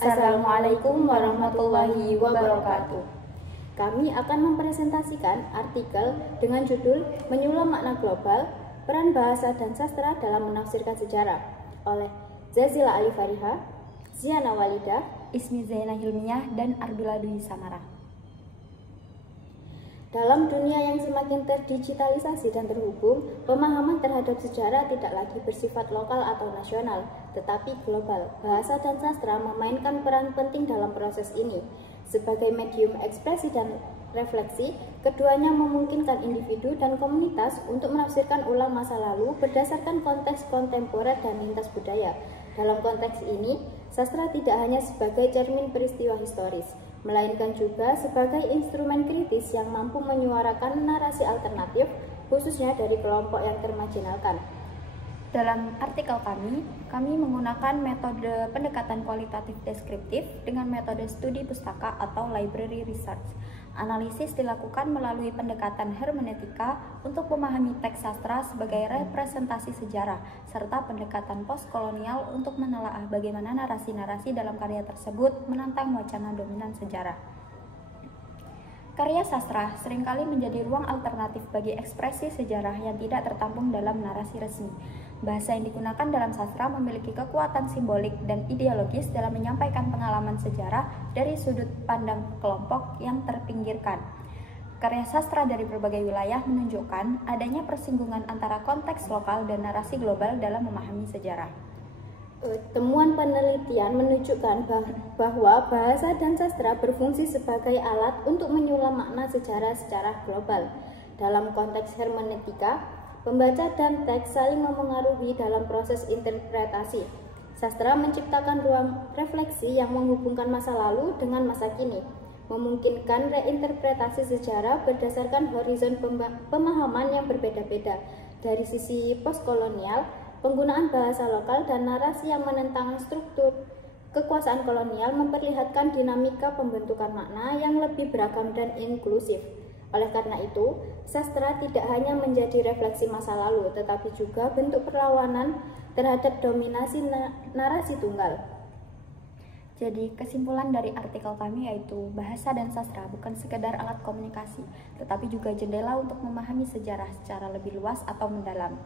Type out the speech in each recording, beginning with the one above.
Assalamualaikum warahmatullahi wabarakatuh. Kami akan mempresentasikan artikel dengan judul Menyulam Makna Global, Peran Bahasa dan Sastra dalam Menafsirkan Sejarah oleh Zazila Alifariha, Ziana Walida, Ismi Zaina Hilmiyah, dan Arbila Dwi Samara. Dalam dunia yang semakin terdigitalisasi dan terhubung, pemahaman terhadap sejarah tidak lagi bersifat lokal atau nasional, tetapi global. Bahasa dan sastra memainkan peran penting dalam proses ini. Sebagai medium ekspresi dan refleksi, keduanya memungkinkan individu dan komunitas untuk menafsirkan ulang masa lalu berdasarkan konteks kontemporer dan lintas budaya. Dalam konteks ini, sastra tidak hanya sebagai cermin peristiwa historis, melainkan juga sebagai instrumen kritis yang mampu menyuarakan narasi alternatif, khususnya dari kelompok yang termarginalkan. Dalam artikel kami menggunakan metode pendekatan kualitatif deskriptif dengan metode studi pustaka atau library research. Analisis dilakukan melalui pendekatan hermeneutika untuk memahami teks sastra sebagai representasi sejarah, serta pendekatan postkolonial untuk menelaah bagaimana narasi-narasi dalam karya tersebut menantang wacana dominan sejarah. Karya sastra seringkali menjadi ruang alternatif bagi ekspresi sejarah yang tidak tertampung dalam narasi resmi. Bahasa yang digunakan dalam sastra memiliki kekuatan simbolik dan ideologis dalam menyampaikan pengalaman sejarah dari sudut pandang kelompok yang terpinggirkan. Karya sastra dari berbagai wilayah menunjukkan adanya persinggungan antara konteks lokal dan narasi global dalam memahami sejarah. Temuan penelitian menunjukkan bahwa bahasa dan sastra berfungsi sebagai alat untuk menyulam makna sejarah secara global. Dalam konteks hermeneutika, pembaca dan teks saling memengaruhi dalam proses interpretasi. Sastra menciptakan ruang refleksi yang menghubungkan masa lalu dengan masa kini, memungkinkan reinterpretasi sejarah berdasarkan horizon pemahaman yang berbeda-beda. Dari sisi postkolonial, penggunaan bahasa lokal dan narasi yang menentang struktur kekuasaan kolonial memperlihatkan dinamika pembentukan makna yang lebih beragam dan inklusif. Oleh karena itu, sastra tidak hanya menjadi refleksi masa lalu, tetapi juga bentuk perlawanan terhadap dominasi narasi tunggal. Jadi, kesimpulan dari artikel kami yaitu bahasa dan sastra bukan sekedar alat komunikasi, tetapi juga jendela untuk memahami sejarah secara lebih luas atau mendalam.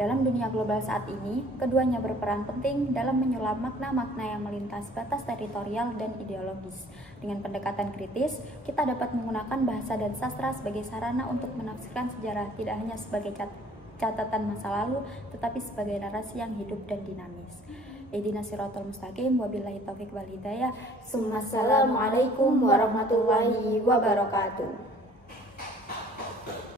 Dalam dunia global saat ini, keduanya berperan penting dalam menyulam makna-makna yang melintas batas teritorial dan ideologis. Dengan pendekatan kritis, kita dapat menggunakan bahasa dan sastra sebagai sarana untuk menafsirkan sejarah tidak hanya sebagai catatan masa lalu, tetapi sebagai narasi yang hidup dan dinamis. Ihdinas siratal mustaqim, wabillahi taufiq wal hidayah. Assalamualaikum warahmatullahi wabarakatuh.